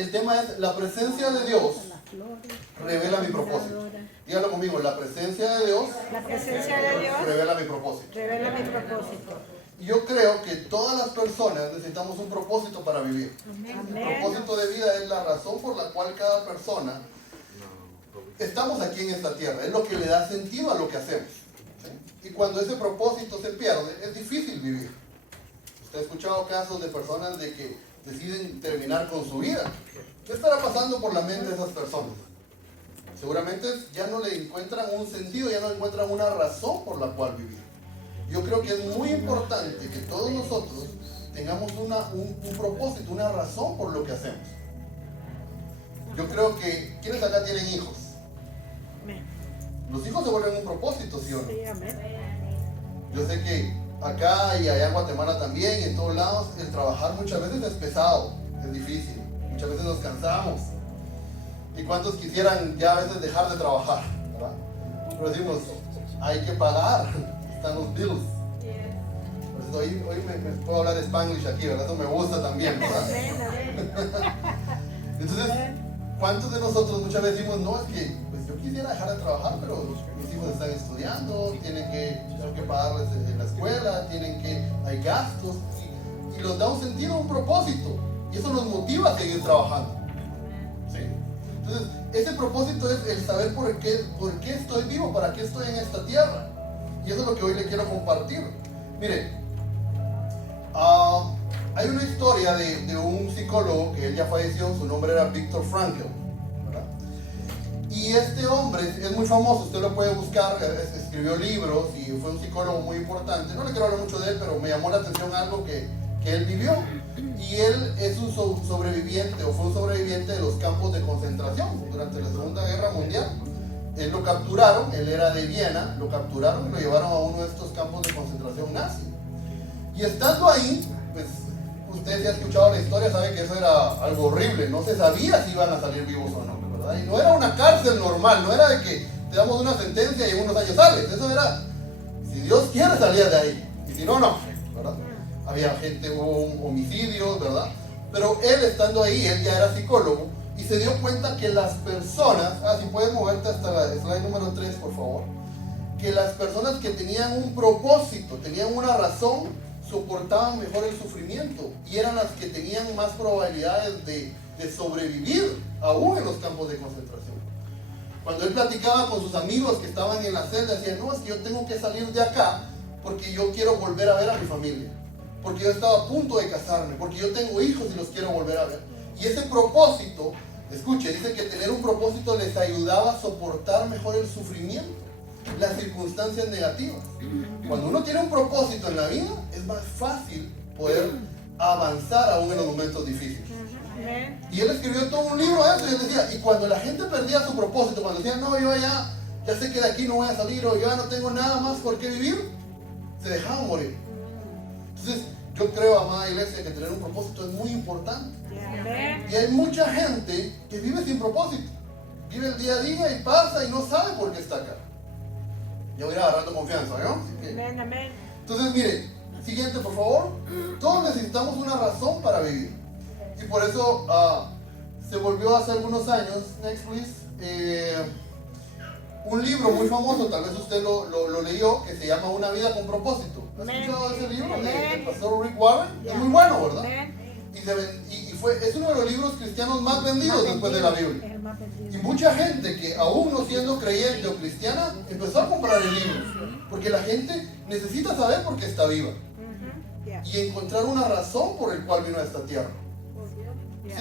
El tema es: la presencia de Dios revela mi propósito. Dígalo conmigo: la presencia de Dios revela mi propósito. Revela mi propósito. Y yo creo que todas las personas necesitamos un propósito para vivir. El propósito de vida es la razón por la cual cada persona estamos aquí en esta tierra. Es lo que le da sentido a lo que hacemos. ¿Sí? Y cuando ese propósito se pierde, es difícil vivir. Usted ha escuchado casos de personas de que deciden terminar con su vida. ¿Qué estará pasando por la mente de esas personas? Seguramente ya no le encuentran un sentido, ya no encuentran una razón por la cual vivir. Yo creo que es muy importante que todos nosotros tengamos un propósito, una razón por lo que hacemos. Yo creo que, ¿quiénes acá tienen hijos? Los hijos se vuelven un propósito, ¿sí o no? Sí, amén. Yo sé que acá y allá en Guatemala también y en todos lados el trabajar muchas veces es pesado, es difícil, muchas veces nos cansamos. ¿Y cuántos quisieran ya a veces dejar de trabajar? ¿Verdad? Pero decimos, hay que pagar, están los bills. Por eso hoy me puedo hablar Spanglish aquí, ¿verdad? Eso me gusta también, ¿verdad? Entonces, ¿cuántos de nosotros muchas veces decimos, no, es que pues yo quisiera dejar de trabajar, pero mis hijos están estudiando, tengo que pagarles en la escuela, hay gastos, y nos da un sentido, un propósito, y eso nos motiva a seguir trabajando. ¿Sí? Entonces, ese propósito es el saber por qué estoy vivo, para qué estoy en esta tierra, y eso es lo que hoy le quiero compartir. Mire, hay una historia de un psicólogo que él ya falleció, su nombre era Viktor Frankl, ¿verdad? Y este hombre es muy famoso, usted lo puede buscar, escribió libros y fue un psicólogo muy importante. No le quiero hablar mucho de él, pero me llamó la atención algo que él vivió. Y él es un sobreviviente, o fue un sobreviviente de los campos de concentración durante la Segunda Guerra Mundial. Él lo capturaron, él era de Viena, lo capturaron y lo llevaron a uno de estos campos de concentración nazi. Y estando ahí, pues usted si ha escuchado la historia sabe que eso era algo horrible, no se sabía si iban a salir vivos o no, ¿verdad? Y no era una cárcel normal, no era de que te damos una sentencia y en unos años sales, eso era, si Dios quiere salía de ahí, y si no, no, ¿verdad? Había gente, hubo homicidios, ¿verdad? Pero él estando ahí, él ya era psicólogo, y se dio cuenta que las personas, si puedes moverte hasta la slide número 3, por favor, que las personas que tenían un propósito, tenían una razón, soportaban mejor el sufrimiento y eran las que tenían más probabilidades de sobrevivir aún en los campos de concentración. Cuando él platicaba con sus amigos que estaban en la celda, decían, no, es que yo tengo que salir de acá porque yo quiero volver a ver a mi familia, porque yo estaba a punto de casarme, porque yo tengo hijos y los quiero volver a ver. Y ese propósito, escuche, dice que tener un propósito les ayudaba a soportar mejor el sufrimiento, las circunstancias negativas. Cuando uno tiene un propósito en la vida, es más fácil poder avanzar aún en los momentos difíciles. Y él escribió todo un libro de eso y él decía, y cuando la gente perdía su propósito, cuando decían, no, yo ya sé que de aquí no voy a salir, o yo ya no tengo nada más por qué vivir, se dejaban morir. Entonces, yo creo, amada iglesia, que tener un propósito es muy importante. Y hay mucha gente que vive sin propósito. Vive el día a día y pasa y no sabe por qué está acá. Ya voy a ir agarrando confianza, ¿no? Amén. Entonces, mire, siguiente, por favor. Todos necesitamos una razón para vivir. Y por eso se volvió hace algunos años, next please, un libro muy famoso, tal vez usted lo leyó, que se llama Una vida con propósito. ¿Has escuchado ese libro del pastor Rick Warren? Es muy bueno, ¿verdad? Es uno de los libros cristianos más vendidos después de la Biblia. Y mucha gente que aún no siendo creyente o cristiana empezó a comprar el libro, porque la gente necesita saber por qué está viva y encontrar una razón por la cual vino a esta tierra.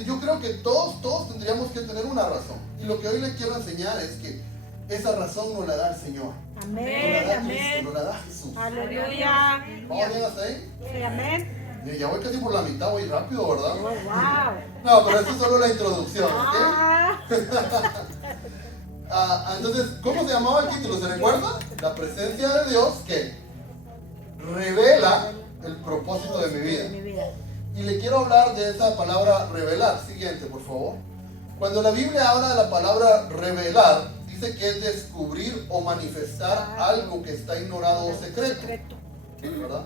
Yo creo que todos tendríamos que tener una razón, y lo que hoy les quiero enseñar es que esa razón nos la da el Señor. Amén. Nos la da Cristo, nos la da Jesús. Aleluya. ¿Vamos bien hasta ahí? Sí, amén. Ya voy casi por la mitad, voy rápido, ¿verdad? Oh, wow. No, pero esto es solo la introducción, ¿ok? Entonces, ¿cómo se llamaba el título? ¿Se recuerda? La presencia de Dios que revela el propósito de mi vida. Y le quiero hablar de esa palabra revelar. Siguiente, por favor. Cuando la Biblia habla de la palabra revelar, dice que es descubrir o manifestar algo que está ignorado o secreto, ¿verdad?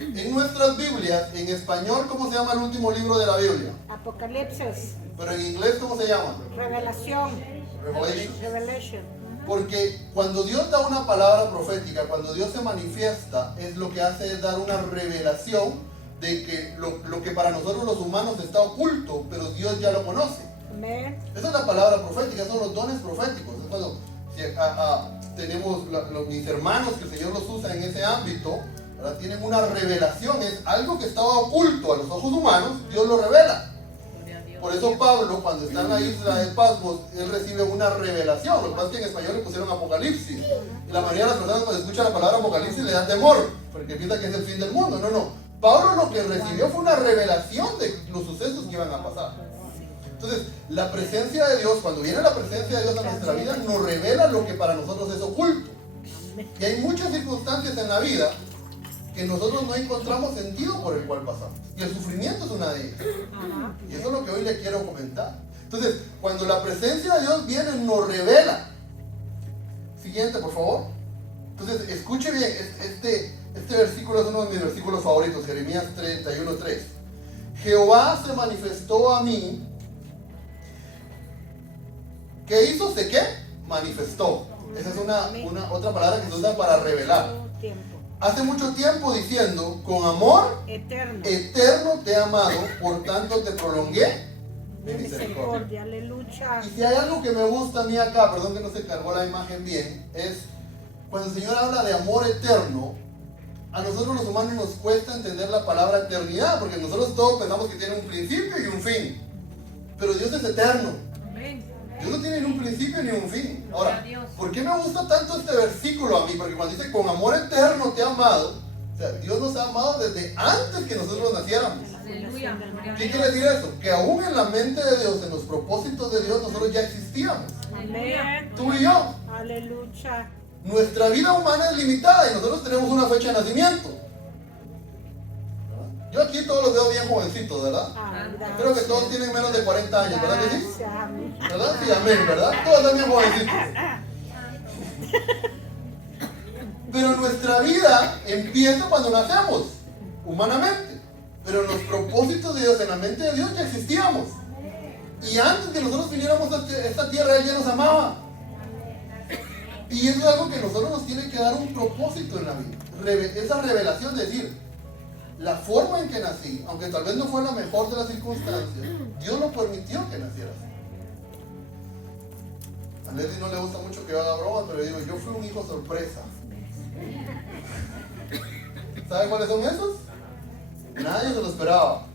En nuestras Biblias, en español, ¿cómo se llama el último libro de la Biblia? Apocalipsis. Pero en inglés, ¿cómo se llama? Revelación. Revelation. Revelation. Porque cuando Dios da una palabra profética, cuando Dios se manifiesta, es lo que hace es dar una revelación de que lo que para nosotros los humanos está oculto, pero Dios ya lo conoce. Amén. Esa es la palabra profética, son los dones proféticos. Es cuando tenemos mis hermanos que el Señor los usa en ese ámbito, ¿verdad? Tienen una revelación, es algo que estaba oculto a los ojos humanos, Dios lo revela. Por eso Pablo, cuando está en la isla de Patmos, él recibe una revelación. Lo que pasa es que en español le pusieron Apocalipsis. Y la mayoría de las personas cuando escuchan la palabra Apocalipsis le dan temor, porque piensan que es el fin del mundo. No, no. Pablo lo que recibió fue una revelación de los sucesos que iban a pasar. Entonces, la presencia de Dios, cuando viene la presencia de Dios a nuestra vida, nos revela lo que para nosotros es oculto. Y hay muchas circunstancias en la vida que nosotros no encontramos sentido por el cual pasamos. Y el sufrimiento es una de ellas. Y eso es lo que hoy le quiero comentar. Entonces, cuando la presencia de Dios viene, nos revela. Siguiente, por favor. Entonces, escuche bien, este versículo es uno de mis versículos favoritos, Jeremías 31:3. Jehová se manifestó a mí. ¿Qué hizo? ¿Se qué? Manifestó. Esa es una otra palabra que se usa para revelar. Hace mucho tiempo diciendo, con amor eterno te he amado, por tanto te prolongué mi misericordia. Aleluya. Y si hay algo que me gusta a mí acá, perdón que no se cargó la imagen bien, es cuando el Señor habla de amor eterno, a nosotros los humanos nos cuesta entender la palabra eternidad, porque nosotros todos pensamos que tiene un principio y un fin. Pero Dios es eterno. Dios no tiene ni un principio ni un fin. Ahora, ¿por qué me gusta tanto este versículo a mí? Porque cuando dice, con amor eterno te he amado, o sea, Dios nos ha amado desde antes que nosotros naciéramos. Aleluya. ¿Qué quiere decir eso? Que aún en la mente de Dios, en los propósitos de Dios, nosotros ya existíamos. Amén. Tú y yo. Aleluya. Nuestra vida humana es limitada y nosotros tenemos una fecha de nacimiento. Yo aquí todos los veo bien jovencitos, ¿verdad? Creo que todos tienen menos de 40 años, ¿verdad que sí? ¿Verdad? Sí, amén, ¿verdad? Todos están bien jovencitos. Pero nuestra vida empieza cuando nacemos, humanamente. Pero en los propósitos de Dios, en la mente de Dios ya existíamos. Y antes que nosotros viniéramos a esta tierra, Él ya nos amaba. Y eso es algo que a nosotros nos tiene que dar un propósito en la vida. Esa revelación de decir, la forma en que nací, aunque tal vez no fue la mejor de las circunstancias, Dios lo permitió que nacieras. A Leslie no le gusta mucho que yo haga bromas, pero yo digo, yo fui un hijo sorpresa. ¿Saben cuáles son esos? Nadie se lo esperaba.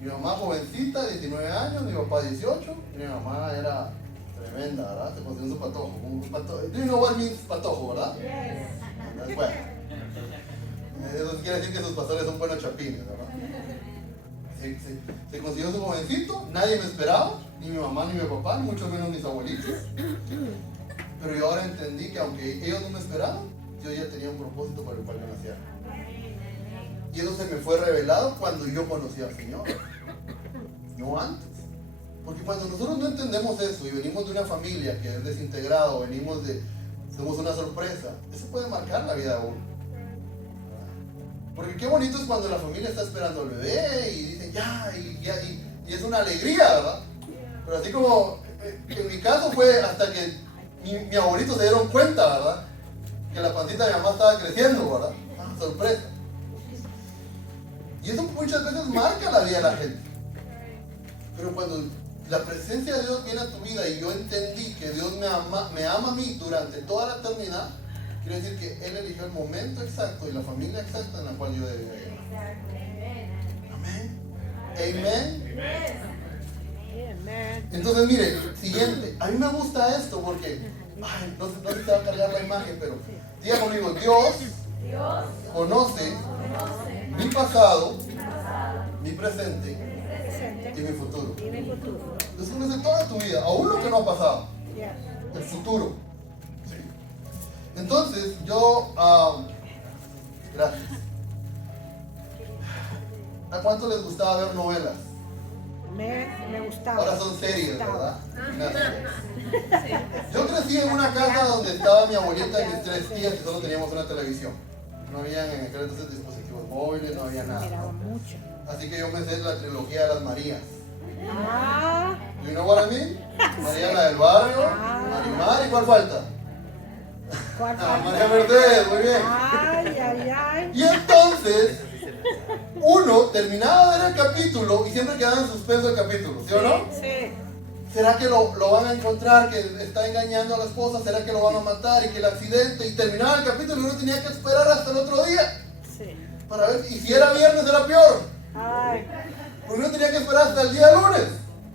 Mi mamá jovencita, 19 años, mi papá 18, mi mamá era tremenda, ¿verdad? Se consiguió su patojo. Do you know what means patojo, verdad? Bueno, eso quiere decir que sus pastores son buenos chapines, ¿verdad? Se consiguió su jovencito, nadie me esperaba, ni mi mamá ni mi papá, ni mucho menos mis abuelitos. Pero yo ahora entendí que aunque ellos no me esperaban, yo ya tenía un propósito para el cual yo naciera. Y eso se me fue revelado cuando yo conocí al Señor, no antes. Porque cuando nosotros no entendemos eso y venimos de una familia que es desintegrada o somos una sorpresa, eso puede marcar la vida de uno. Porque qué bonito es cuando la familia está esperando al bebé y dicen y es una alegría, ¿verdad? Pero así como en mi caso fue hasta que mi abuelito se dieron cuenta, ¿verdad? Que la pancita de mi mamá estaba creciendo, ¿verdad? Sorpresa. Y eso muchas veces marca la vida de la gente. Pero cuando la presencia de Dios viene a tu vida y yo entendí que Dios me ama a mí durante toda la eternidad, quiere decir que Él eligió el momento exacto y la familia exacta en la cual yo debía llegar. Amén. Amén. Entonces mire, siguiente. A mí me gusta esto porque, no sé si se va a cargar la imagen, pero diga conmigo, Dios conoce mi pasado, mi presente y mi futuro. Dios conoce toda tu vida, aún lo que no ha pasado, el futuro. ¿Sí? Entonces, gracias. ¿A cuánto les gustaba ver novelas? Me gustaba. Ahora son series, ¿verdad? Yo crecí en una casa donde estaba mi abuelita y mis 3 tías y solo teníamos una televisión. No había en aquel entonces dispositivos móviles, no había nada. Miraba ¿no? mucho. Así que yo me sé la trilogía de las Marías. Ah, You know what I mean? María la del barrio, Marimar, ¿y cuál falta? ¿cuál María falta? Mercedes, muy bien. Ay, ay, ay. Y entonces, uno terminaba de ver el capítulo y siempre quedaba en suspenso el capítulo, ¿sí o no? Sí. ¿Será que lo van a encontrar, que está engañando a la esposa? ¿Será que lo van a matar y que el accidente? Y terminaba el capítulo y uno tenía que esperar hasta el otro día Sí. para ver. Y si era viernes era peor, Ay, porque uno tenía que esperar hasta el día lunes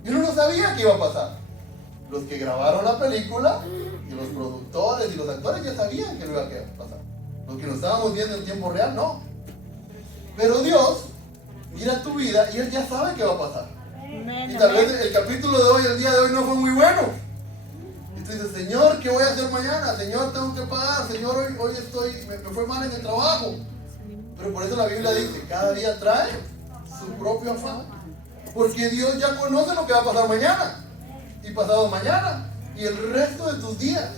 y uno no sabía qué iba a pasar. Los que grabaron la película y los productores y los actores ya sabían que no iba a pasar. Los que lo estábamos viendo en tiempo real, no. Pero Dios mira tu vida y Él ya sabe qué va a pasar. amén, Y tal vez amén. el capítulo de hoy, el día de hoy no fue muy bueno. Y tú dices, Señor, ¿qué voy a hacer mañana? Señor, tengo que pagar. Señor, hoy me fue mal en el trabajo. Pero por eso la Biblia dice, cada día trae su propio afán. Porque Dios ya conoce lo que va a pasar mañana. Y pasado mañana. Y el resto de tus días.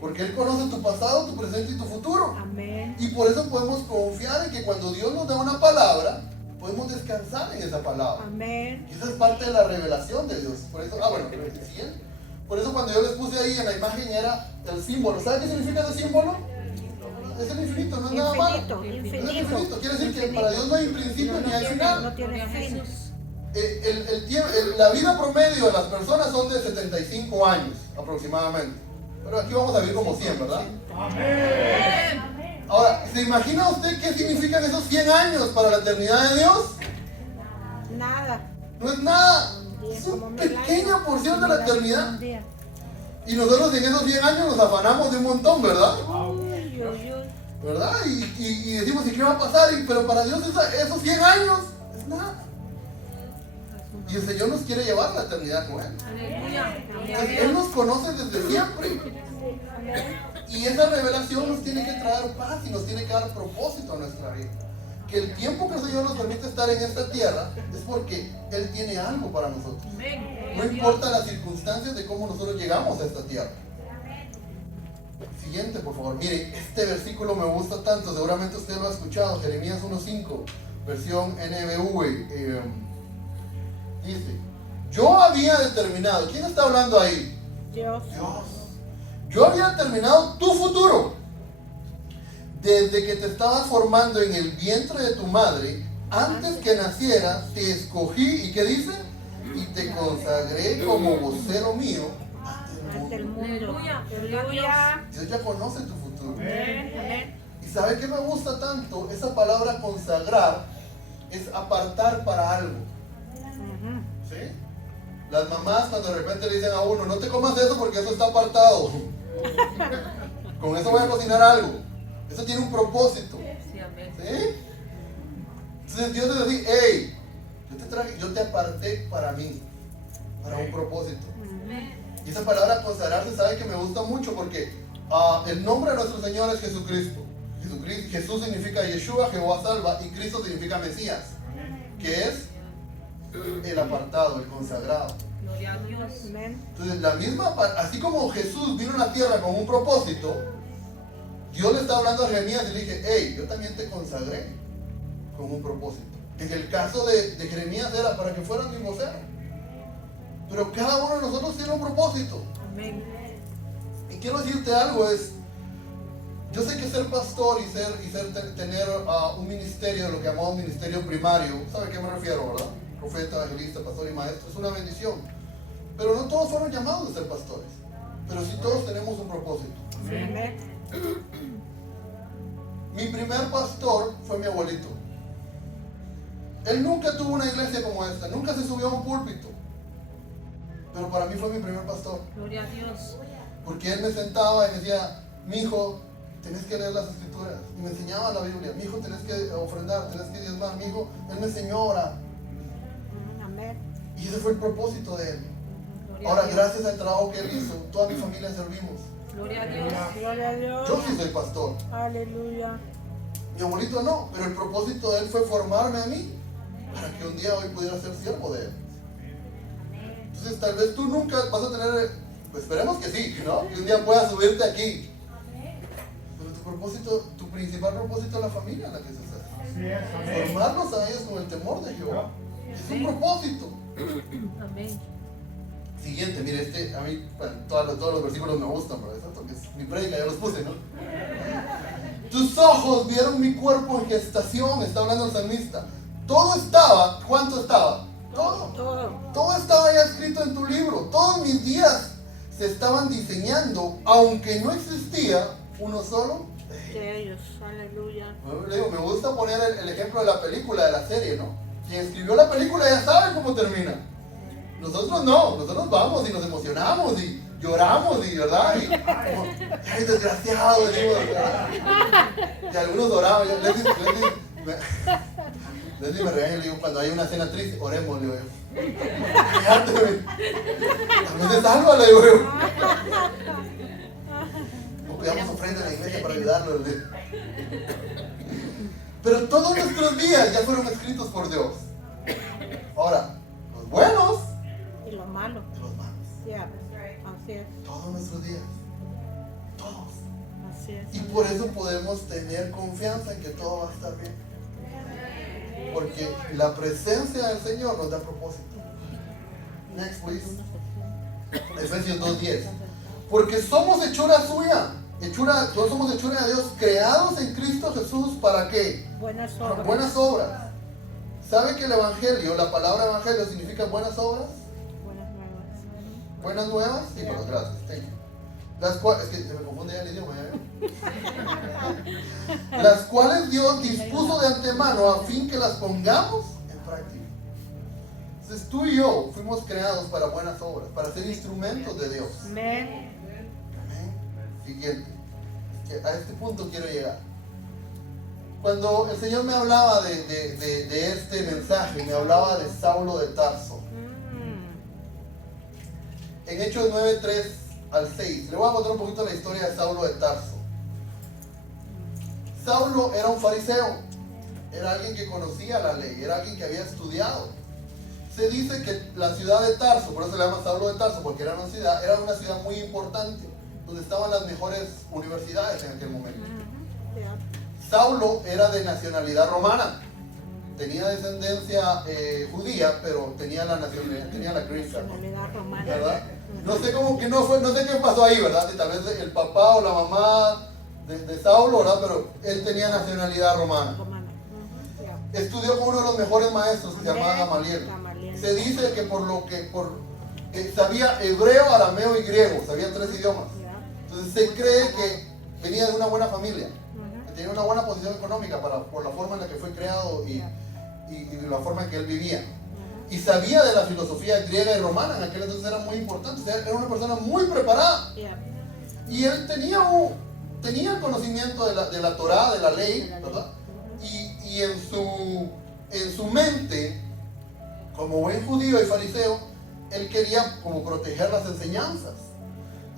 Porque Él conoce tu pasado, tu presente y tu futuro. Amén. Y por eso podemos confiar en que cuando Dios nos da una palabra, podemos descansar en esa palabra. Amén. Y esa es parte de la revelación de Dios. Por eso, ¿sí? Por eso cuando yo les puse ahí en la imagen era el símbolo. ¿Sabe qué significa ese símbolo? Es el infinito, no es nada malo. Infinito, Es el infinito. infinito. Quiere decir que Infinito. para Dios no hay principio ni hay final. No tiene fin. La vida promedio de las personas son de 75 años aproximadamente. Pero aquí vamos a vivir como 100, ¿verdad? Ahora, ¿se imagina usted qué significan esos 100 años para la eternidad de Dios? Nada. No es nada. Un día Es como una mil años. pequeña porción de la eternidad. Un día. Y nosotros en esos 100 años nos afanamos de un montón, ¿verdad? Uy, uy, uy. ¿Verdad? Y decimos, ¿y qué va a pasar? Pero para Dios esos 100 años es nada. Y el Señor nos quiere llevar a la eternidad con Él. Entonces, Él nos conoce desde siempre. Y esa revelación nos tiene que traer paz y nos tiene que dar propósito a nuestra vida. Que el tiempo que el Señor nos permite estar en esta tierra es porque Él tiene algo para nosotros. No importa las circunstancias de cómo nosotros llegamos a esta tierra. Siguiente, por favor. Mire, este versículo me gusta tanto. Seguramente usted lo ha escuchado. Jeremías 1.5, versión NBV. Dice, yo había determinado. ¿Quién está hablando ahí? Dios. Dios. Yo había determinado tu futuro. Desde que te estabas formando en el vientre de tu madre, antes que nacieras, te escogí. ¿Y qué dice? Y te consagré como vocero mío ante el mundo. Ante el mundo. Aleluya. Dios ya conoce tu futuro. Amén. Amén. ¿Y sabe qué me gusta tanto? Esa palabra consagrar es apartar para algo. Ujú. ¿Sí? Las mamás cuando de repente le dicen a uno, no te comas eso porque eso está apartado. Con eso voy a cocinar algo. Eso tiene un propósito. ¿Sí? Entonces Dios te dice, hey, yo te aparté para mí, para un propósito. Y esa palabra consagrarse, sabe que me gusta mucho porque el nombre de nuestro Señor es Jesucristo. Jesús significa Yeshua, Jehová salva, y Cristo significa Mesías, que es el apartado, el consagrado. Amén. Entonces, así como Jesús vino a la tierra con un propósito, Dios le está hablando a Jeremías y le dije, hey, yo también te consagré con un propósito. En el caso de Jeremías era para que fueran mi vocero. Pero cada uno de nosotros tiene un propósito. Amén. Y quiero decirte algo, yo sé que ser pastor y tener un ministerio, de lo que llamamos ministerio primario, ¿sabe a qué me refiero, verdad? Profeta, evangelista, pastor y maestro, es una bendición. Pero no todos fueron llamados de ser pastores. Pero sí todos tenemos un propósito. Amén. Mi primer pastor fue mi abuelito. Él nunca tuvo una iglesia como esta, nunca se subió a un púlpito. Pero para mí fue mi primer pastor. Gloria a Dios. Porque él me sentaba y me decía, mi hijo, tenés que leer las escrituras. Y me enseñaba la Biblia. Mi hijo, tenés que ofrendar, tenés que diezmar. Mi hijo, él me enseñó a orar. Amén. Y ese fue el propósito de él. Gloria Ahora, a Dios. gracias al trabajo que él hizo, toda mi familia servimos. Gloria a Dios. Gloria a Dios. Yo sí soy pastor. Aleluya. Mi abuelito no, pero el propósito de él fue formarme a mí para que un día hoy pudiera ser siervo de él. Entonces tal vez tú nunca vas a tener, pues esperemos que sí, ¿no? Que un día puedas subirte aquí. Pero tu tu principal propósito es la familia en la que se está. Así es, amén. Formarlos a ellos con el temor de Jehová. Es un propósito. Amén. Siguiente, mire, a mí, bueno, todos los versículos me gustan, pero eso porque es mi prédica, ya los puse, ¿no? Tus ojos vieron mi cuerpo en gestación, está hablando el salmista. Todo estaba, ¿cuánto estaba? Todo estaba ya escrito en tu libro. Todos mis días se estaban diseñando, aunque no existía uno solo De ellos. Aleluya. Le digo, me gusta poner el ejemplo de la película, de la serie, ¿no? Quien escribió la película ya sabe cómo termina. Nosotros no, nosotros vamos y nos emocionamos y lloramos y, ¿verdad? Y, como, ay, desgraciado, digo, ¿verdad? Y algunos oraban. Leslie me regaña y le digo, cuando hay una escena triste, oremos, le digo yo. Fíjate, no se salva, le digo yo. O pidamos ofrenda en la iglesia para ayudarlo, le digo. Pero todos nuestros días ya fueron escritos por Dios. Ahora, los buenos Y lo malo. y los malos. Ya. Así es. Todos nuestros días. Todos. Así es. Y por eso podemos tener confianza en que todo va a estar bien. Porque la presencia del Señor nos da propósito. Next, please. Efesios 2:10. Porque somos hechura suya. Todos somos hechura de Dios, creados en Cristo Jesús. ¿Para qué? Buenas Para obras. buenas obras. ¿Sabe que el evangelio, la palabra evangelio significa buenas obras? Buenas nuevas. ¿Buenas nuevas? Sí, pero gracias. Thank you. Las cuales, es que se me confunde ya el idioma, ¿ya? Las cuales Dios dispuso de antemano a fin que las pongamos en práctica. Entonces tú y yo fuimos creados para buenas obras, para ser instrumentos de Dios. Amén. Amén. Siguiente. Que a este punto quiero llegar. Cuando el Señor me hablaba de este mensaje, me hablaba de Saulo de Tarso. En Hechos 9:3 al 6, le voy a contar un poquito la historia de Saulo de Tarso. Saulo era un fariseo, era alguien que conocía la ley, era alguien que había estudiado. Se dice que la ciudad de Tarso, por eso se le llama Saulo de Tarso, porque era una ciudad muy importante, donde estaban las mejores universidades en aquel momento. Saulo era de nacionalidad romana, tenía descendencia judía, pero tenía la nacionalidad, tenía la green card, Nacionalidad romana. ¿verdad? No sé cómo que no fue, no sé qué pasó ahí, ¿verdad? Si tal vez el papá o la mamá de Saulo, ¿verdad? Pero él tenía nacionalidad romana. Romana. Ya. Estudió con uno de los mejores maestros que se llamaba Gamaliel. Gamaliel. Se dice que sabía hebreo, arameo y griego, sabía 3 idiomas. Ya. Entonces se cree que venía de una buena familia, Ujú. que tenía una buena posición económica por la forma en la que fue creado y la forma en que él vivía. Y sabía de la filosofía griega y romana, en aquel entonces era muy importante, o sea, era una persona muy preparada. Ya. Y él tenía el conocimiento de la Torá, de la ley, ¿verdad? Y en su mente, como buen judío y fariseo, él quería como proteger las enseñanzas.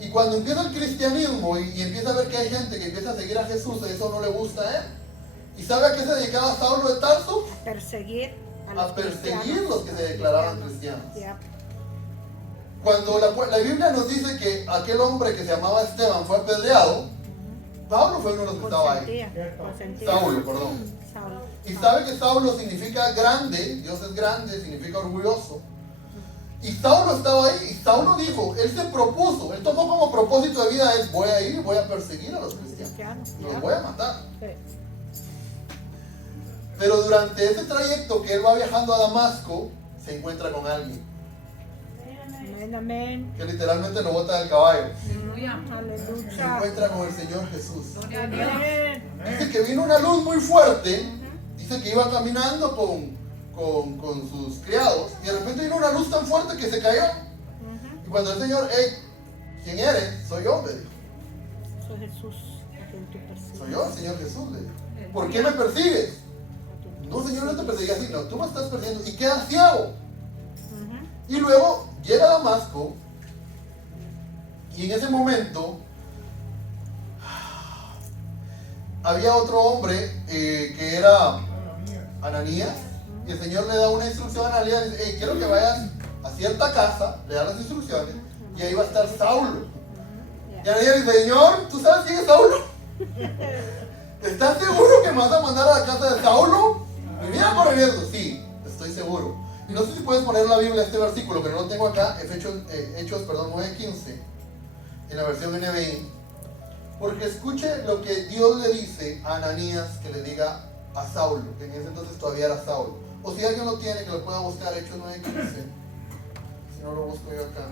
Y cuando empieza el cristianismo y empieza a ver que hay gente que empieza a seguir a Jesús, eso no le gusta a él. ¿Y sabe a qué se dedicaba Saulo de Tarso? Perseguir A perseguir los que se declaraban cristianos. Ya. Cuando la Biblia nos dice que aquel hombre que se llamaba Esteban fue apedreado, Pablo fue uno de los que estaba ahí. Consentía. Saulo, perdón. Saulo. Y sabe que Saulo significa grande, Dios es grande, significa orgulloso. Y Saulo estaba ahí, y Saulo dijo, él se propuso, él tomó como propósito de vida, voy a ir y voy a perseguir a los cristianos, Ya. los voy a matar. Sí. Pero durante ese trayecto que él va viajando a Damasco, se encuentra con alguien, Amén, amén. que literalmente lo bota del caballo. Aleluya. Se Aleluya. encuentra con el Señor Jesús. Gloria a Dios. Amén. Dice que vino una luz muy fuerte, dice que iba caminando con sus criados, y de repente vino una luz tan fuerte que se cayó. Y cuando el Señor, ¿quién eres? Soy yo, le dijo. Soy Jesús, a quien tú persigues. Soy yo, el Señor Jesús, le dijo. ¿Por qué me persigues? No, Señor, no te perseguí así, no, tú me estás persiguiendo y quedas ciego. Y luego llega a Damasco, y en ese momento había otro hombre que era Ananías, y el Señor le da una instrucción a Ananías, y dice, quiero que vayas a cierta casa, le da las instrucciones, y ahí va a estar Saulo. Y Ananías dice, Señor, ¿tú sabes quién es Saulo? ¿Estás seguro que me vas a mandar a la casa de Saulo? Mi vida corre riesgo. Sí, estoy seguro. Y no sé si puedes poner la Biblia, este versículo, que no lo tengo acá, es Hechos 9:15, en la versión NBI. Porque escuche lo que Dios le dice a Ananías que le diga a Saulo, que en ese entonces todavía era Saulo. O si alguien lo tiene, que lo pueda buscar, Hechos 9:15. Si no lo busco yo acá.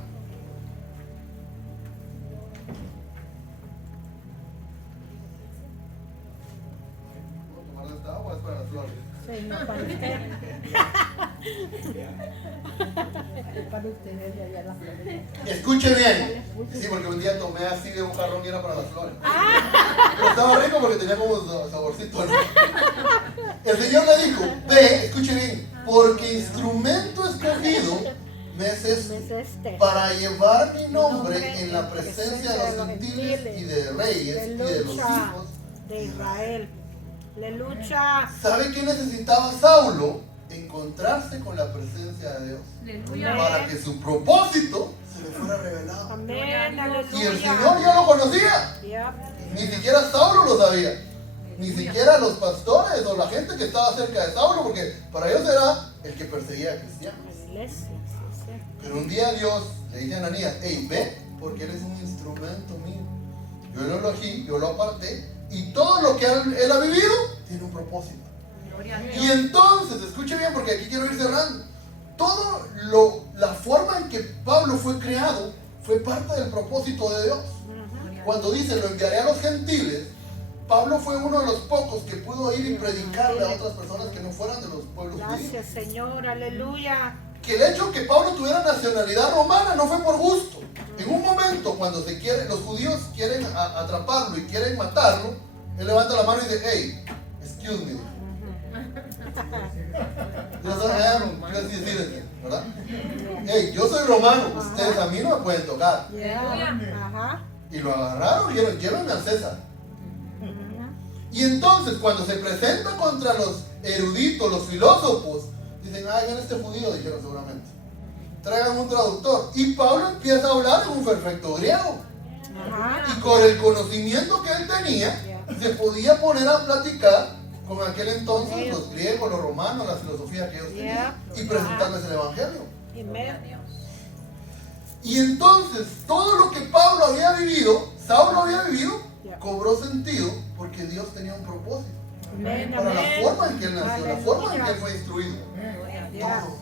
¿Puedo tomarle esta agua? Es para las flores. Sí, no para usted. Para ustedes de allá la flor. Escuche bien. Sí, porque un día tomé así de un jarrón y era para las flores. Pero estaba rico porque tenía como saborcito, ¿no? El Señor le dijo, ve, escuche bien, porque instrumento escogido me es este, para llevar mi nombre en la presencia de los gentiles y de reyes y de los hijos de Israel. Aleluya. ¿Sabe qué necesitaba Saulo? Encontrarse con la presencia de Dios. Aleluya. Para que su propósito se le fuera revelado. Amén, aleluya. Y el Señor ya lo conocía. Yep. Ni siquiera Saulo lo sabía. Ni siquiera los pastores o la gente que estaba cerca de Saulo, porque para ellos era el que perseguía a cristianos. La iglesia, sí, sí. Pero un día Dios le dice a Ananías, hey, ve, porque eres un instrumento mío. Yo lo elegí, yo lo aparté, y todo lo que él ha vivido tiene un propósito. Gloria a Y Dios. entonces, escuche bien porque aquí quiero ir cerrando. La forma en que Pablo fue creado fue parte del propósito de Dios. Cuando dice, lo enviaré a los gentiles, Pablo fue uno de los pocos que pudo ir y predicarle a otras personas que no fueran de los pueblos judíos. Gracias, Señor, aleluya. Que el hecho que Pablo tuviera nacionalidad romana no fue por gusto. En un momento, cuando los judíos quieren atraparlo y quieren matarlo, él levanta la mano y dice, hey, excuse me. ¿Verdad? Hey, yo soy romano, ustedes a mí no me pueden tocar. Ajá. Y lo agarraron y dijeron, llévenme al César. Y entonces cuando se presenta contra los eruditos, los filósofos, dicen, ah, viene este judío, dijeron seguramente. Traigan un traductor. Y Pablo empieza a hablar en un perfecto griego. Y con el conocimiento que él tenía, se podía poner a platicar con aquel entonces los griegos, los romanos, la filosofía que ellos tenían, y presentarles el evangelio. Gloria a Dios. Y entonces todo lo que Pablo había vivido, Saulo había vivido, cobró sentido porque Dios tenía un propósito. Para la forma en que él nació, la forma en que él fue instruido. Gloria a Dios. Todo.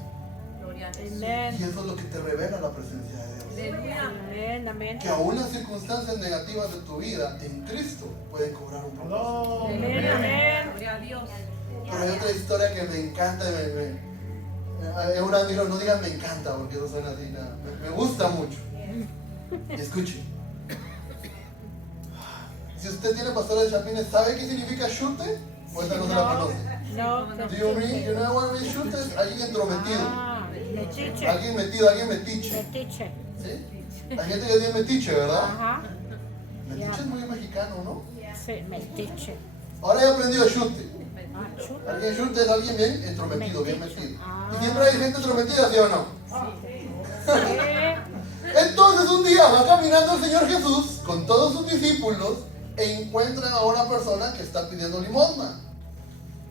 Gloria a Dios. Amén. Y eso es lo que te revela la presencia de Dios. Aleluya. Amén, amén. Que aún las circunstancias negativas de tu vida en Cristo pueden cobrar un propósito. Amén, amén. Gloria a Dios. Pero hay otra historia que me encanta. No digan me encanta porque eso suena así. Me gusta mucho. Escuche. Si usted tiene pastores de chapines, ¿sabe qué significa chute? ¿O esta no se la conoce? No. Do you know what means chute? Es alguien entrometido. Ah, metiche. Alguien metido, alguien metiche. Metiche. ¿Sí? Hay gente que es bien metiche, ¿verdad? Ajá. Metiche es muy mexicano, ¿no? Sí, metiche. Ahora he aprendido chute. Ah, chuta. Alguien chute es alguien bien entrometido, bien Metiche. metido. Ah. Y siempre hay gente entrometida, ¿sí o no? Sí. Entonces un día va caminando el Señor Jesús con todos sus discípulos e encuentran a una persona que está pidiendo limosna.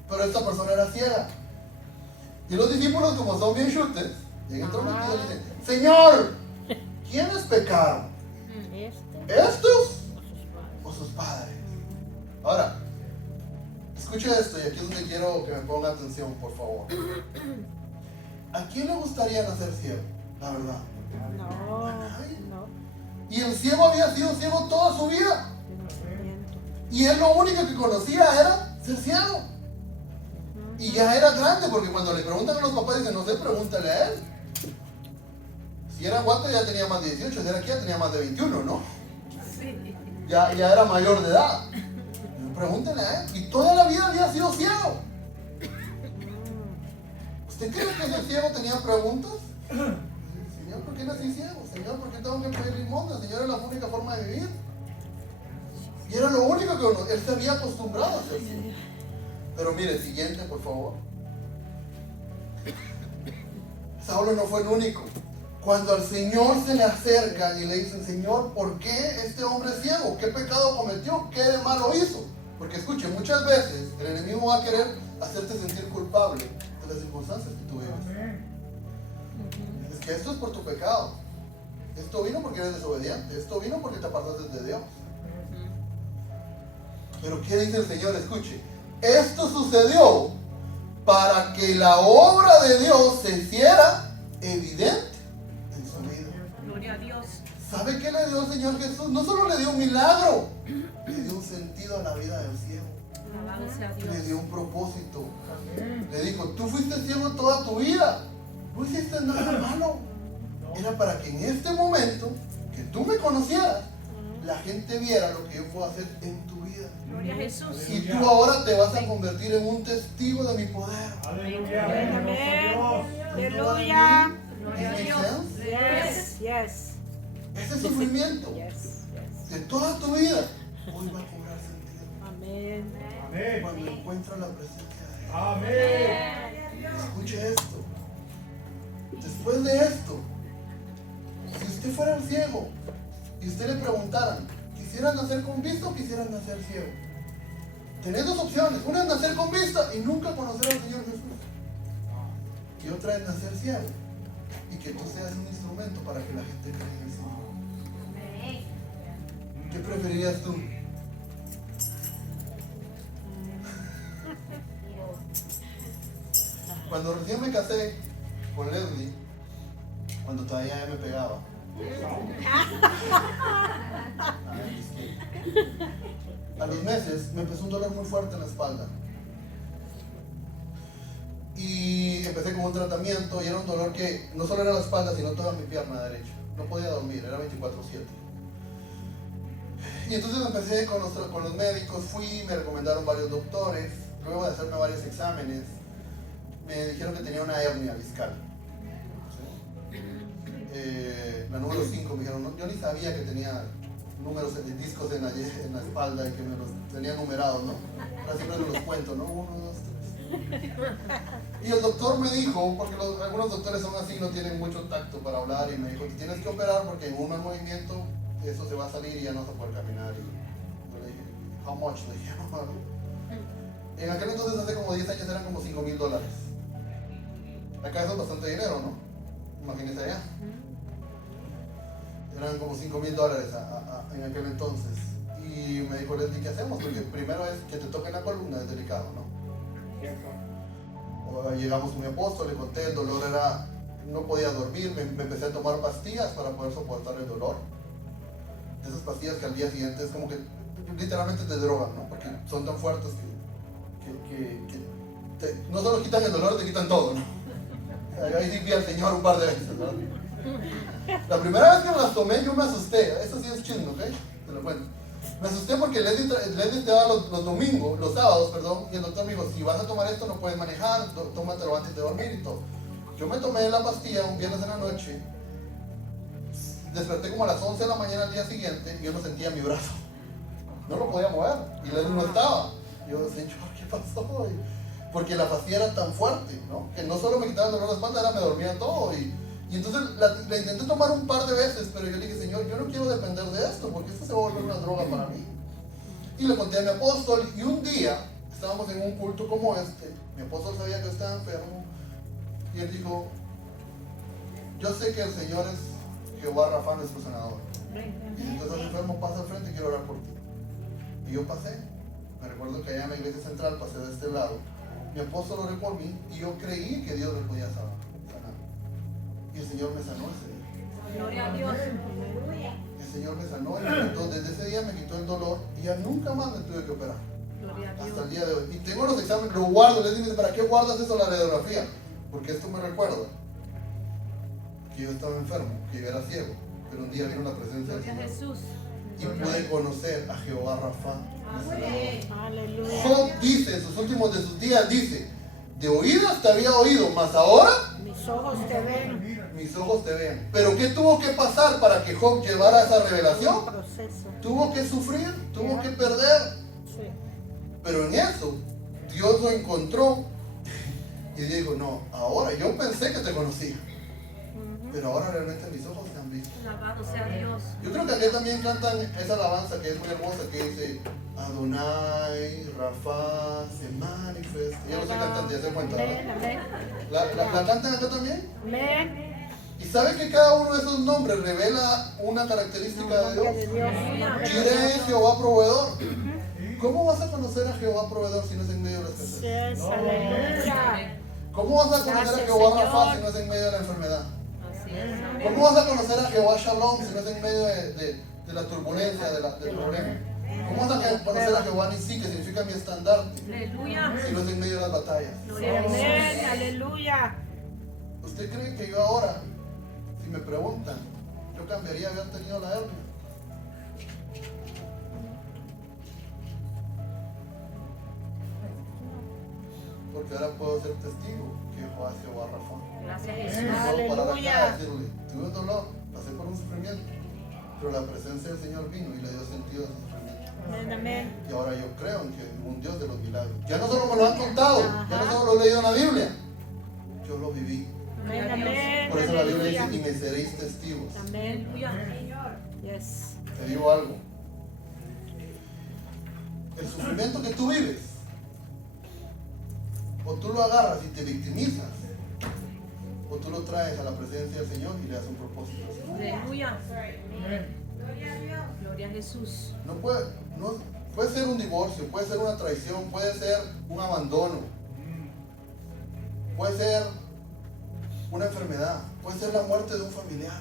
Pero esta persona era ciega. Y los discípulos, como son bien chutes, bien entrometidos, le dicen, Señor, ¿quiénes pecaron? ¿Estos o sus padres? Ahora, escuche esto y aquí es donde quiero que me ponga atención, por favor. ¿A quién le gustaría nacer ciego? La verdad. No, no. Y el ciego había sido ciego toda su vida. Y él lo único que conocía era ser ciego. Y ya era grande, porque cuando le preguntan a los papás, dicen, no sé, pregúntale a él. Si era guate ya tenía más de 18, si era aquí ya tenía más de 21, ¿no? Sí. Ya era mayor de edad. Pregúntale a él. Y toda la vida había sido ciego. ¿Usted cree que ese ciego tenía preguntas? Señor, ¿por qué nací ciego? Señor, ¿por qué tengo que pedir limosna? Señor, es la única forma de vivir. Y era lo único que él se había acostumbrado a hacer. Pero mire, siguiente, por favor. Saulo no fue el único. Cuando al Señor se le acercan y le dicen, Señor, ¿por qué este hombre es ciego? ¿Qué pecado cometió? ¿Qué de malo hizo? Porque escuche, muchas veces el enemigo va a querer hacerte sentir culpable de las circunstancias que tú vives. Es que esto es por tu pecado. Esto vino porque eres desobediente. Esto vino porque te apartaste de Dios. Pero ¿qué dice el Señor? Escuche, esto sucedió para que la obra de Dios se hiciera evidente en su vida. Gloria a Dios. ¿Sabe qué le dio el Señor Jesús? No solo le dio un milagro, le dio un sentido a la vida del ciego. Alabado sea Dios. Le dio un propósito. Le dijo, tú fuiste ciego toda tu vida. No hiciste nada malo. Era para que en este momento, que tú me conocieras, la gente viera lo que yo puedo hacer en tu vida. Gloria a Jesús. Y tú ahora te vas a convertir en un testigo de mi poder. Amén. Aleluya. Gloria a Dios. Yes, yes. Ese sufrimiento Yes, yes. de toda tu vida hoy va a cobrar sentido Amén. cuando encuentras la presencia de Dios. Amén. Escuche esto. Después de esto, si usted fuera el ciego y usted le preguntaran, ¿quisieran nacer con vista o quisieran nacer ciego? Tenés dos opciones. Una es nacer con vista y nunca conocer al Señor Jesús. Y otra es nacer ciego y que tú seas un instrumento para que la gente crea en el Señor. ¿Qué preferirías tú? Cuando recién me casé con Leslie, cuando todavía ella me pegaba, a los meses me empezó un dolor muy fuerte en la espalda. Y empecé con un tratamiento y era un dolor que no solo era la espalda, sino toda mi pierna derecha. No podía dormir, era 24/7. Y entonces empecé con los médicos, me recomendaron varios doctores. Luego de hacerme varios exámenes, me dijeron que tenía una hernia discal. ¿Sí? La número 5 me dijeron, no, yo ni sabía que tenía números de discos en la espalda y que me los tenía numerados, ¿no? Ahora siempre me los cuento, ¿no? 1, 2, 3. Y el doctor me dijo, porque algunos doctores son así, no tienen mucho tacto para hablar, y me dijo, te tienes que operar porque en un mal movimiento eso se va a salir y ya no vas a poder caminar. Y yo le dije, how much? Le dije, no. En aquel entonces, hace como 10 años, eran como $5,000. Acá eso es bastante dinero, ¿no? Imagínense allá. Eran como $5,000 en aquel entonces. Y me dijo, Leslie, ¿qué hacemos? Porque primero es que te toque la columna, es delicado, ¿no? Llegamos con mi apóstol, le conté, el dolor era, no podía dormir, me empecé a tomar pastillas para poder soportar el dolor. De esas pastillas que al día siguiente es como que literalmente te drogan, ¿no? Porque son tan fuertes que no solo quitan el dolor, te quitan todo, ¿no? Ahí sí vi al Señor un par de veces, ¿verdad? La primera vez que me las tomé yo me asusté, eso sí es chisme, ¿ok? Te lo cuento. Me asusté porque Leslie te daba los domingos, los sábados, perdón, y el doctor me dijo, si vas a tomar esto no puedes manejar, tómatelo antes de dormir y todo. Yo me tomé la pastilla un viernes en la noche, desperté como a las 11 de la mañana al día siguiente y yo no sentía mi brazo. No lo podía mover y Leslie no estaba. Y yo, Señor, ¿qué pasó? Porque la pastilla era tan fuerte, ¿no? Que no solo me quitaba el dolor de espalda, me dormía todo. Y entonces la intenté tomar un par de veces, pero yo le dije, Señor, yo no quiero depender de esto, porque esto se va a volver una droga para mí. Y le conté a mi apóstol, y un día estábamos en un culto como este, mi apóstol sabía que yo estaba enfermo, y él dijo, yo sé que el Señor es Jehová Rafa, nuestro sanador. Y si tú estás enfermo, pasa al frente y quiero orar por ti. Y yo pasé, me recuerdo que allá en la iglesia central pasé de este lado, mi apóstol oró por mí, y yo creí que Dios me podía sanar. Y el Señor me sanó ese día. Gloria a Dios. El Señor me sanó y me quitó, desde ese día me quitó el dolor y ya nunca más me tuve que operar. Gloria a Dios. Hasta el día de hoy. Y tengo los exámenes, lo guardo. Les digo, ¿para qué guardas eso, la radiografía? Porque esto me recuerda que yo estaba enfermo, que yo era ciego, pero un día vino la presencia del Gloria a Señor. Jesús. Y pude conocer a Jehová Rafa, mi sanador. Aleluya. Job dice, en sus últimos de sus días, dice, de oídas te había oído, mas ahora Mis ojos te ven. mis ojos te vean. Pero ¿qué tuvo que pasar para que Job llevara esa revelación? Proceso. Tuvo que sufrir, tuvo que perder. Sí. Pero en eso, Dios lo encontró y dijo, no, ahora yo pensé que te conocía. pero ahora realmente mis ojos te han visto. Alabado sea Dios. Yo creo que aquí también cantan esa alabanza que es muy hermosa, que dice Adonai, Rafa, se manifiesta. Ya lo estoy cantando, ya se cuenta, Amén, ¿verdad? amén. ¿La cantan acá también? Amén. ¿Y sabe que cada uno de esos nombres revela una característica de Nombre de Dios? Dios. Jireh es Jehová proveedor. ¿Cómo vas a conocer a Jehová proveedor si no es en medio de la escasez? Yes, aleluya. ¿Cómo vas a conocer a Gracias, Jehová Señor. Rafa si no es en medio de la enfermedad? Así es. Amén. ¿Cómo vas a conocer a Jehová Shalom si no es en medio de la turbulencia, del problema? ¿Cómo vas a conocer a Jehová Nisi, que significa mi estandarte, Aleluya. si no es en medio de las batallas? Gloria a Jesús. Amén, aleluya. ¿Usted cree que yo ahora, si me preguntan, yo cambiaría haber tenido la hernia? Porque ahora puedo ser testigo que Jehová es Jehová Rafa. Gracias Jesús. Puedo parar acá Aleluya. y decirle, tuve un dolor, pasé por un sufrimiento, pero la presencia del Señor vino y le dio sentido a ese sufrimiento. Amén, amén. Y ahora yo creo en que un Dios de los milagros. Ya no solo me lo han contado, ya no solo lo he leído en la Biblia, yo lo viví. Amén, amén. Por eso la Biblia dice, y Aleluya. me seréis testigos. Amén. Aleluya. Yes. Te digo algo. El sufrimiento que tú vives, o tú lo agarras y te victimizas, o tú lo traes a la presencia del Señor y le das un propósito. Aleluya. Gloria a Jesús. No puede ser un divorcio, puede ser una traición, puede ser un abandono, puede ser una enfermedad, puede ser la muerte de un familiar.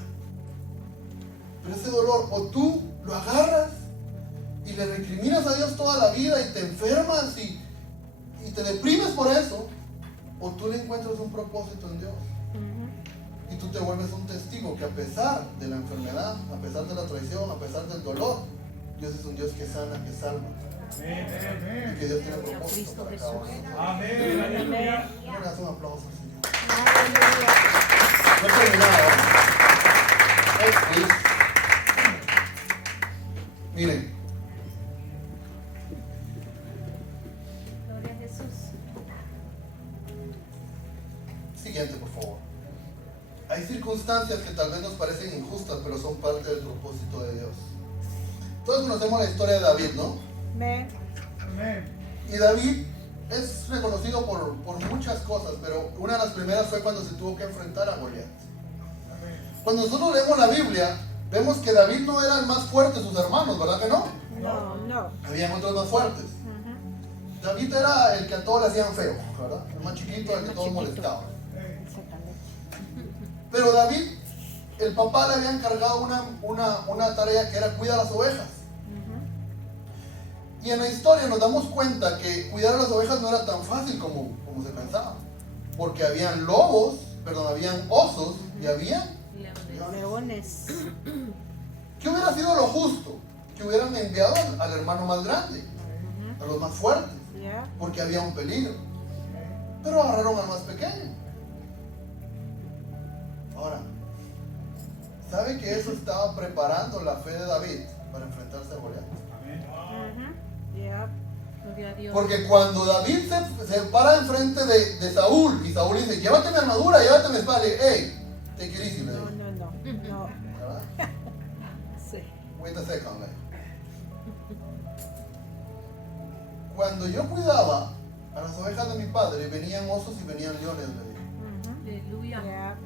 Pero ese dolor, o tú lo agarras y le recriminas a Dios toda la vida y te enfermas y te deprimes por eso, o tú le encuentras un propósito en Dios. Y tú te vuelves un testigo que a pesar de la enfermedad, a pesar de la traición, a pesar del dolor, Dios es un Dios que sana, que salva. Y que Dios tiene propósito para cada uno. Amén. Aleluya. No le das un aplauso al Señor. Aleluya. No he terminado. Please. Miren, Gloria a Jesús. siguiente por favor. Hay circunstancias que tal vez nos parecen injustas, pero son parte del propósito de Dios. Todos conocemos la historia de David, ¿no? Amén. Y David es reconocido por muchas cosas, pero una de las primeras fue cuando se tuvo que enfrentar a Goliat. Cuando nosotros leemos la Biblia, vemos que David no era el más fuerte de sus hermanos, ¿verdad que no? No, no. Habían otros más fuertes. Ujú. David era el que a todos le hacían feo, ¿verdad? El más chiquito, el que más todos chiquito. molestaban. Exactamente. Pero David, el papá le había encargado una tarea que era cuidar las ovejas. Ujú. Y en la historia nos damos cuenta que cuidar a las ovejas no era tan fácil como se pensaba. Porque habían habían osos y había leones. Leones. ¿Qué hubiera sido lo justo? Que hubieran enviado al hermano más grande, Ujú. a los más fuertes, Ya. porque había un peligro. Pero agarraron al más pequeño. Ahora, ¿sabe que eso estaba preparando la fe de David para enfrentarse a Goliat? Ujú. Ya. Gloria a Dios. Porque cuando David se para enfrente de Saúl, y Saúl dice, llévate mi armadura, llévate mi espada, le dice, hey, te quieres y le No, digo, no, no. No. ¿verdad? Sí. Wait a second, le dijo. Cuando yo cuidaba a las ovejas de mi padre, venían osos y venían leones, le dijo. Ujú. Aleluya. Ya.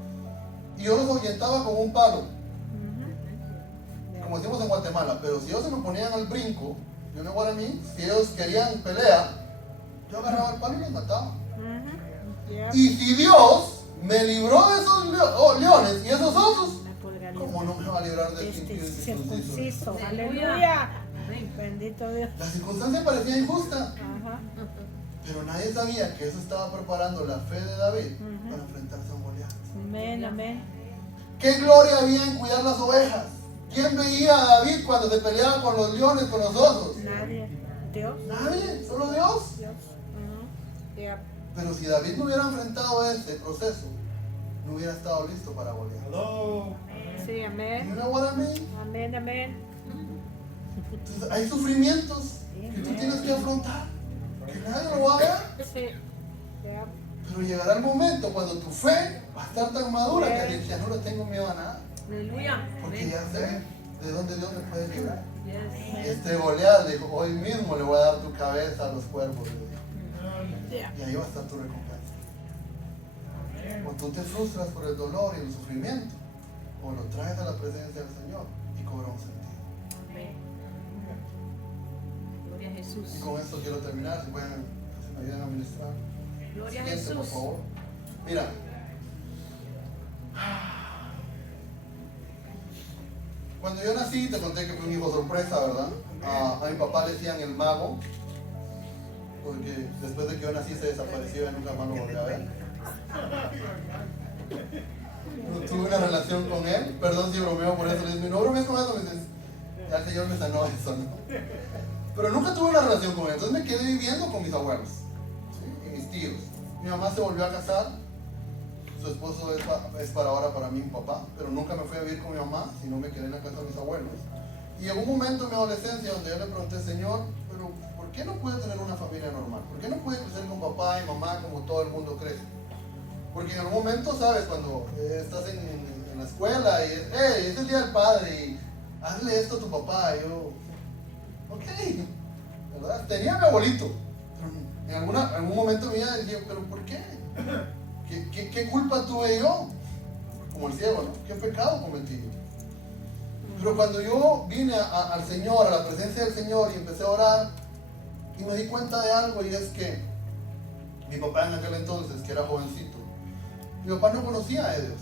Y yo los ahuyentaba con un palo, Ujú. como decimos en Guatemala, pero si ellos se me ponían al brinco, yo no what I mean, si ellos querían pelea, yo agarraba el palo y los mataba. Ujú. Ya. Y si Dios me libró de esos leones y esos osos, Me podrá ¿cómo no me va a librar de este este impío y circunciso? circunciso. Aleluya. Aleluya. Amén. Bendito Dios. La circunstancia parecía injusta, Ajá. pero nadie sabía que eso estaba preparando la fe de David Ujú. para enfrentarse a un Goliat. Amén, amén. ¿Qué gloria había en cuidar las ovejas? ¿Quién veía a David cuando se peleaba con los leones, con los osos? Nadie. Dios. Nadie, solo Dios. Dios. Ujú. Ya. Pero si David no hubiera enfrentado ese proceso, no hubiera estado listo para Goliat. Sí, You amén. know what I mean? Amén, amén. Entonces, hay sufrimientos que tú tienes que afrontar, que nadie lo va a ver. Sí. Ya. Pero llegará el momento cuando tu fe va a estar tan madura que ya no le tengo miedo a nada. Aleluya. Porque Amén. ya sé de dónde Dios me puede librar. Yes. Y este Goliat dijo, hoy mismo le voy a dar tu cabeza a los cuervos. Yeah. Y ahí va a estar tu recompensa. O tú te frustras por el dolor y el sufrimiento, o lo traes a la presencia del Señor y cobra un sentido. Amén. Gloria a Jesús. Y con esto quiero terminar, si pueden, si me ayudan a ministrar. Gloria a Siguiente, por Jesús. favor. Mira. Cuando yo nací, te conté que fui un hijo sorpresa, ¿verdad? A mi papá le decían el mago, porque después de que yo nací se desapareció y nunca más lo volví a ver. No tuve una relación con él, perdón si bromeo por eso, le dije, no bromees con eso, me dices, ya el Señor me sanó eso, ¿no? Pero nunca tuve una relación con él, entonces me quedé viviendo con mis abuelos, ¿sí? Y mis tíos. Mi mamá se volvió a casar, su esposo es para ahora para mí un papá, pero nunca me fui a vivir con mi mamá, sino me quedé en la casa de mis abuelos. Y llegó un momento en mi adolescencia donde yo le pregunté, Señor, pero ¿por qué no pude tener una familia normal? ¿Por qué no pude crecer con papá y mamá como todo el mundo crece? Porque en algún momento, ¿sabes? Cuando estás en la escuela y es el día del padre y hazle esto a tu papá, y yo, ok, ¿verdad? Tenía a mi abuelito, pero en algún momento de mi vida decía, pero ¿por qué? ¿Qué culpa tuve yo? Como el ciego, ¿no? ¿Qué pecado cometí yo? Pero cuando yo vine al Señor, a la presencia del Señor y empecé a orar y me di cuenta de algo, y es que mi papá en aquel entonces, que era jovencito, mi papá no conocía a Dios.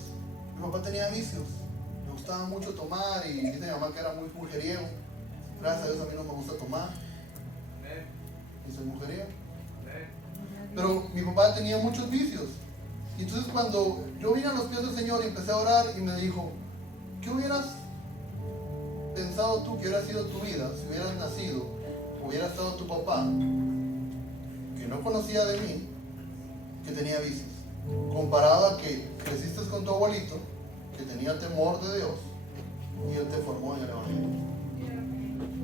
Mi papá tenía vicios, me gustaba mucho tomar y dice mi mamá que era muy mujeriego. Gracias a Dios a mí no me gusta tomar y soy mujeriego. Pero mi papá tenía muchos vicios. Y entonces cuando yo vine a los pies del Señor y empecé a orar y me dijo, ¿qué hubieras pensado tú que hubiera sido tu vida si hubieras nacido, hubiera estado tu papá, que no conocía de mí, que tenía vicios, comparado a que creciste con tu abuelito, que tenía temor de Dios, y él te formó en el Evangelio?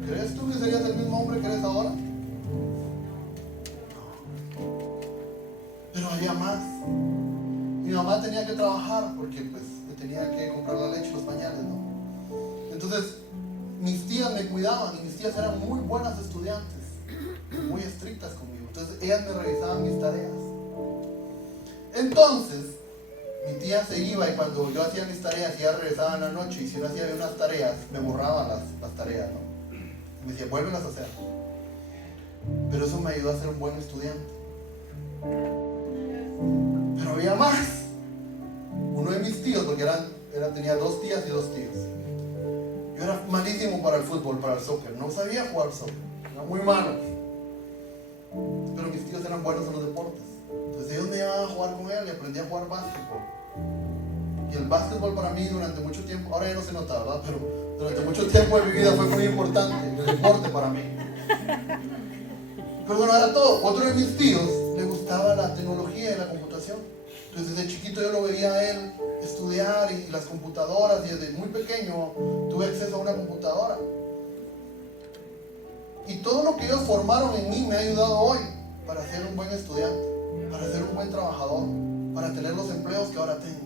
¿Crees tú que serías el mismo hombre que eres ahora? Pero había más. Mi mamá tenía que trabajar porque pues le tenía que comprar la leche y los pañales, ¿no? Entonces mis tías me cuidaban y mis tías eran muy buenas estudiantes, muy estrictas conmigo. Entonces ellas me revisaban mis tareas. Entonces mi tía se iba y cuando yo hacía mis tareas, ella regresaba en la noche y si yo hacía unas tareas, me borraban las tareas, ¿no? Y me decía, vuélvelas a hacer. Pero eso me ayudó a ser un buen estudiante. Pero había más. Uno de mis tíos, porque tenía 2 tías y 2 tíos. Yo era malísimo para el fútbol, para el soccer. No sabía jugar soccer. Era muy malo. Pero mis tíos eran buenos en los deportes. Entonces ellos me llevaban a jugar con él y aprendí a jugar básquetbol. Y el básquetbol para mí durante mucho tiempo, ahora ya no se nota, ¿verdad? Pero durante mucho tiempo de mi vida fue muy importante. El deporte para mí. Pero bueno, era todo. Otro de mis tíos le gustaba la tecnología y la computación. Entonces desde chiquito yo lo veía a él estudiar y las computadoras, y desde muy pequeño tuve acceso a una computadora. Y todo lo que ellos formaron en mí me ha ayudado hoy para ser un buen estudiante, para ser un buen trabajador, para tener los empleos que ahora tengo.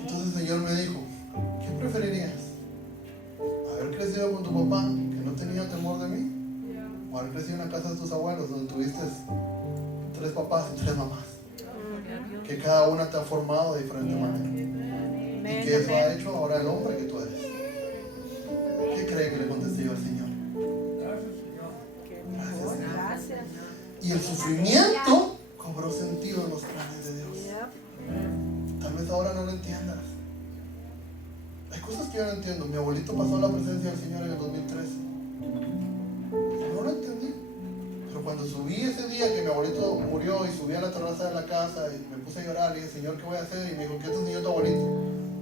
Entonces el Señor me dijo, ¿qué preferirías? ¿Haber crecido con tu papá, que no tenía temor de mí? ¿O haber crecido en la casa de tus abuelos, donde tuviste 3 papás y 3 mamás? Que cada una te ha formado de diferente manera. Y que eso ha hecho ahora el hombre que tú eres. ¿Qué cree que le contesté yo al Señor? Gracias, Señor. Gracias. Y el sufrimiento cobró sentido en los planes de Dios. Tal vez ahora no lo entiendas. Hay cosas que yo no entiendo. Mi abuelito pasó a la presencia del Señor en el 2013. No lo entendí. Pero cuando subí ese día que mi abuelito murió y subí a la terraza de la casa y me puse a llorar, le dije, Señor, ¿qué voy a hacer? Y me dijo, ¿qué te enseñó tu abuelito?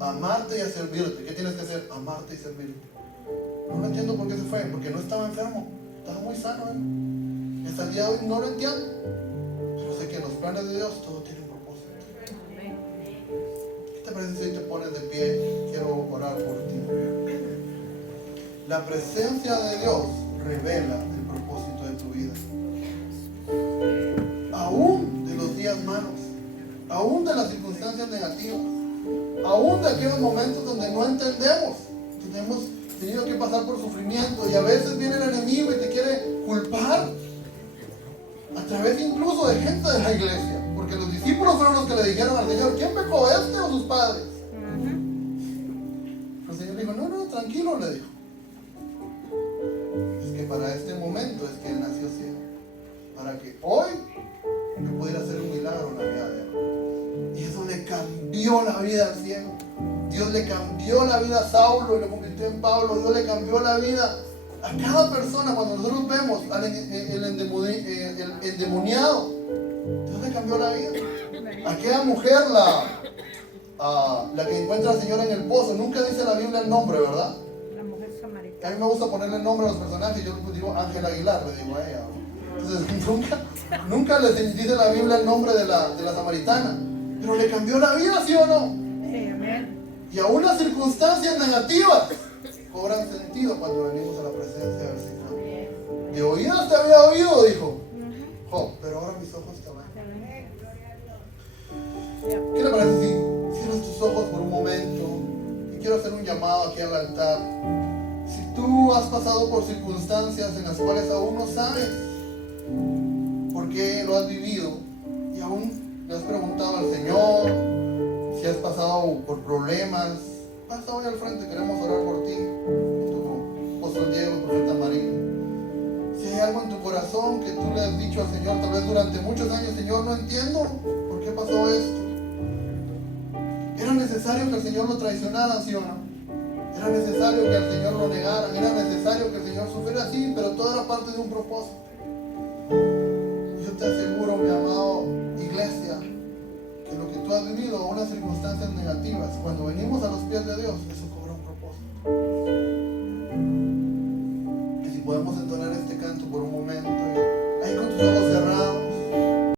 Amarte y a servirte. ¿Qué tienes que hacer? Amarte y servirte. No lo entiendo por qué se fue, porque no estaba enfermo, estaba muy sano él. Hasta el día de hoy no lo entiendo, pero sé que en los planes de Dios todo tiene un propósito. ¿Qué te parece si hoy te pones de pie? Quiero orar por ti. La presencia de Dios revela el propósito de tu vida. Aún de los días malos, aún de las circunstancias circunstancias negativas, aún de aquellos momentos donde no entendemos, donde hemos tenido que pasar por sufrimiento, y a veces viene el enemigo y te quiere culpar a través incluso de gente de la iglesia, porque los discípulos fueron los que le dijeron al Señor: ¿quién pecó, este o sus padres? El Señor dijo: no, tranquilo, le dijo. Es que para este momento es que Él nació ciego, para que hoy yo pudiera hacer un milagro en la vida de Él. Y eso le cambió la vida al ciego. Dios le cambió la vida a Saulo y lo convirtió en Pablo. Dios le cambió la vida a cada persona. Cuando nosotros vemos el endemoniado, Dios le cambió la vida. Aquella mujer, la que encuentra al Señor en el pozo, nunca dice la Biblia el nombre, ¿verdad? La mujer A samaritana. mí me gusta ponerle el nombre a los personajes. Yo digo Ángel Aguilar, le digo a ella, ¿no? Entonces nunca le dice la Biblia el nombre de la samaritana, pero le cambió la vida, ¿sí o no? Sí, amén. Y aún las circunstancias negativas cobran sentido cuando venimos a la presencia del Señor. De oídas te había oído, dijo Job, pero ahora mis ojos te ven. ¿Qué le parece si cierras tus ojos por un momento? Y quiero hacer un llamado aquí al altar. Si tú has pasado por circunstancias en las cuales aún no sabes por qué lo has vivido, y aún le has preguntado al Señor, si has pasado por problemas, pasa hoy al frente, queremos orar por ti, tu apóstol Diego, el profeta María. Si hay algo en tu corazón que tú le has dicho al Señor, tal vez durante muchos años: Señor, no entiendo por qué pasó esto. Era necesario que el Señor lo traicionara, ¿sí o no? Era necesario que al Señor lo negaran, era necesario que el Señor sufriera, así, pero todo era parte de un propósito. Yo te aseguro, mi amado iglesia, que lo que tú has vivido o unas circunstancias negativas, cuando venimos a los pies de Dios, eso cobra un propósito. Y si podemos entonar este canto por un momento, ahí con tus ojos cerrados.